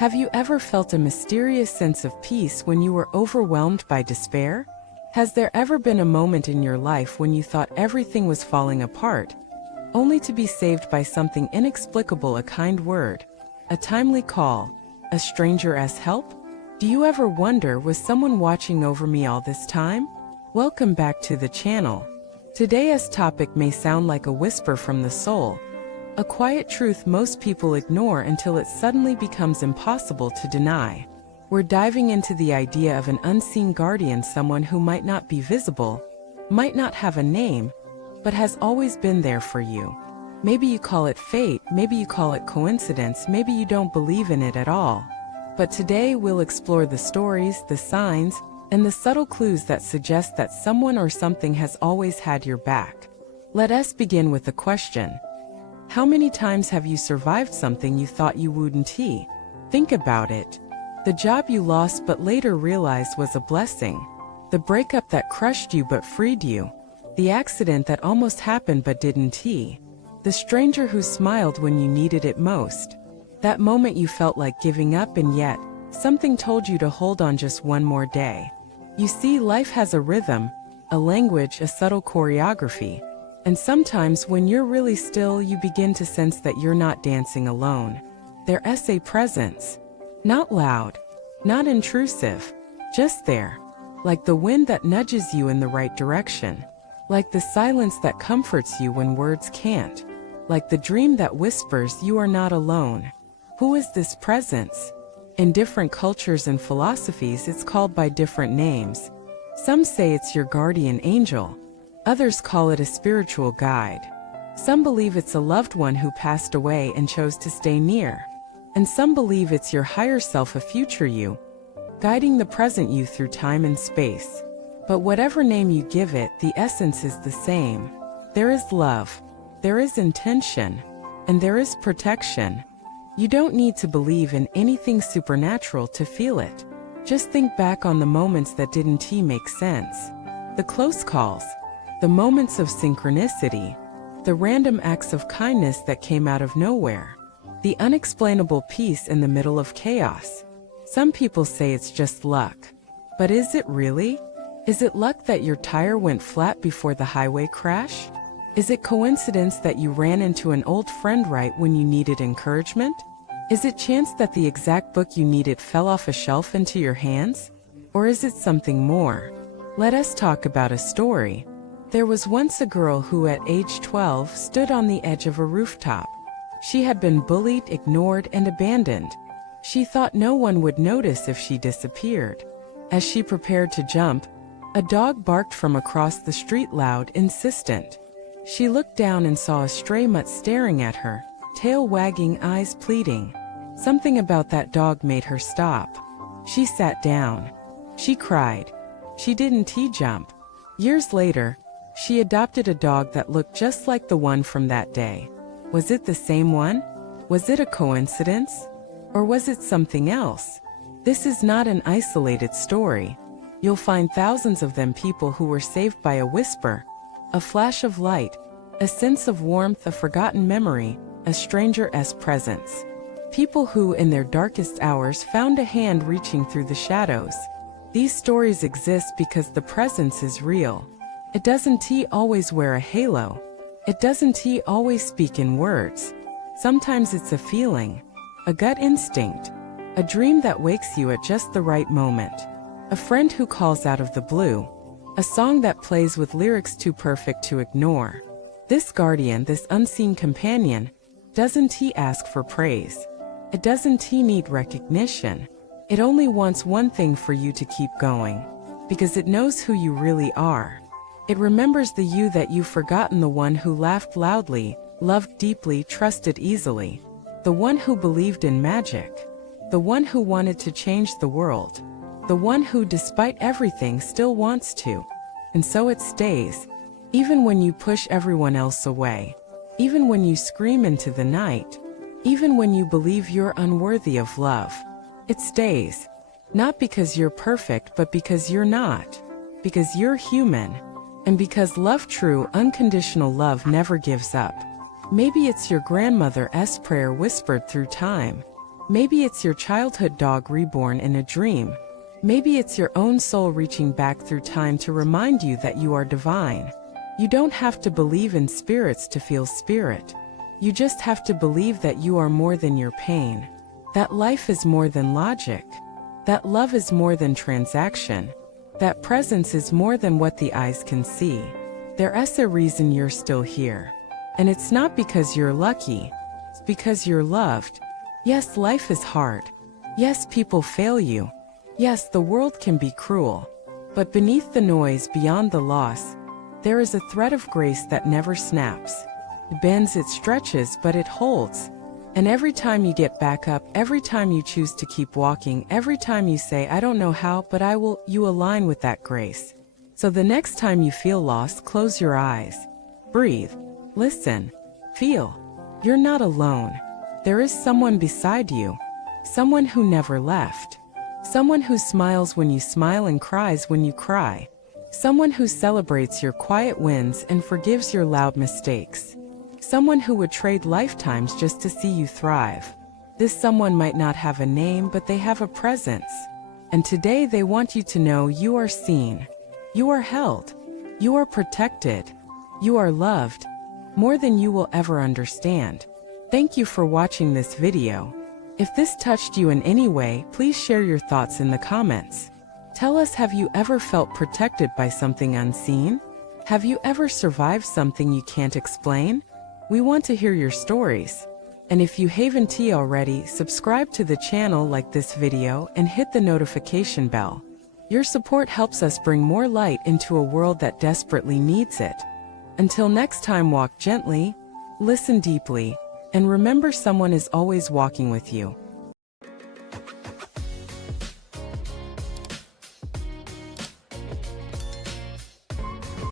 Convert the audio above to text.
Have you ever felt a mysterious sense of peace when you were overwhelmed by despair? Has there ever been a moment in your life when you thought everything was falling apart, only to be saved by something inexplicable, a kind word, a timely call, a stranger's help? Do you ever wonder, was someone watching over me all this time? Welcome back to the channel. Today's topic may sound like a whisper from the soul, a quiet truth most people ignore until it suddenly becomes impossible to deny. We're diving into the idea of an unseen guardian, someone who might not be visible, might not have a name, but has always been there for you. Maybe you call it fate, maybe you call it coincidence, maybe you don't believe in it at all. But today we'll explore the stories, the signs, and the subtle clues that suggest that someone or something has always had your back. Let us begin with a question. How many times have you survived something you thought you wouldn't? Think about it. The job you lost but later realized was a blessing. The breakup that crushed you but freed you. The accident that almost happened but didn't. The stranger who smiled when you needed it most. That moment you felt like giving up and yet, something told you to hold on just one more day. You see, life has a rhythm, a language, a subtle choreography. And sometimes when you're really still, you begin to sense that you're not dancing alone. There's a presence. Not loud, not intrusive, just there. Like the wind that nudges you in the right direction. Like the silence that comforts you when words can't. Like the dream that whispers you are not alone. Who is this presence? In different cultures and philosophies, it's called by different names. Some say it's your guardian angel. Others call it a spiritual guide. Some believe it's a loved one who passed away and chose to stay near. And some believe it's your higher self, a future you, guiding the present you through time and space. But whatever name you give it, the essence is the same. There is love, there is intention, and there is protection. You don't need to believe in anything supernatural to feel it. Just think back on the moments that didn't make sense. The close calls, the moments of synchronicity, the random acts of kindness that came out of nowhere, the unexplainable peace in the middle of chaos. Some people say it's just luck. But is it really? Is it luck that your tire went flat before the highway crash? Is it coincidence that you ran into an old friend right when you needed encouragement? Is it chance that the exact book you needed fell off a shelf into your hands? Or is it something more? Let us talk about a story. There was once a girl who at age 12 stood on the edge of a rooftop. She had been bullied, ignored, and abandoned. She thought no one would notice if she disappeared. As she prepared to jump, a dog barked from across the street, loud, insistent. She looked down and saw a stray mutt staring at her, tail wagging, eyes pleading. Something about that dog made her stop. She sat down. She cried. She didn't jump. Years later, she adopted a dog that looked just like the one from that day. Was it the same one? Was it a coincidence? Or was it something else? This is not an isolated story. You'll find thousands of them, people who were saved by a whisper, a flash of light, a sense of warmth, a forgotten memory, a stranger's presence. People who, in their darkest hours, found a hand reaching through the shadows. These stories exist because the presence is real. It doesn't always wear a halo. It doesn't always speak in words. Sometimes it's a feeling, a gut instinct, a dream that wakes you at just the right moment, a friend who calls out of the blue, a song that plays with lyrics too perfect to ignore. This guardian, this unseen companion, doesn't ask for praise. It doesn't need recognition. It only wants one thing: for you to keep going. Because it knows who you really are. It remembers the you that you've forgotten, the one who laughed loudly, loved deeply, trusted easily. The one who believed in magic. The one who wanted to change the world. The one who, despite everything, still wants to. And so it stays. Even when you push everyone else away. Even when you scream into the night. Even when you believe you're unworthy of love. It stays. Not because you're perfect, but because you're not. Because you're human. And because love, true, unconditional love, never gives up. Maybe it's your grandmother's prayer whispered through time. Maybe it's your childhood dog reborn in a dream. Maybe it's your own soul reaching back through time to remind you that you are divine. You don't have to believe in spirits to feel spirit. You just have to believe that you are more than your pain. That life is more than logic. That love is more than transaction. That presence is more than what the eyes can see. There's a reason you're still here. And it's not because you're lucky. It's because you're loved. Yes, life is hard. Yes, people fail you. Yes, the world can be cruel. But beneath the noise, beyond the loss, there is a thread of grace that never snaps. It bends, it stretches, but it holds. And every time you get back up, every time you choose to keep walking, every time you say, I don't know how, but I will, you align with that grace. So the next time you feel lost, close your eyes. Breathe. Listen. Feel. You're not alone. There is someone beside you. Someone who never left. Someone who smiles when you smile and cries when you cry. Someone who celebrates your quiet wins and forgives your loud mistakes. Someone who would trade lifetimes just to see you thrive. This someone might not have a name, but they have a presence. And today they want you to know you are seen. You are held. You are protected. You are loved. More than you will ever understand. Thank you for watching this video. If this touched you in any way, please share your thoughts in the comments. Tell us, have you ever felt protected by something unseen? Have you ever survived something you can't explain? We want to hear your stories. And if you haven't already, subscribe to the channel, like this video, and hit the notification bell. Your support helps us bring more light into a world that desperately needs it. Until next time, walk gently, listen deeply, and remember, someone is always walking with you.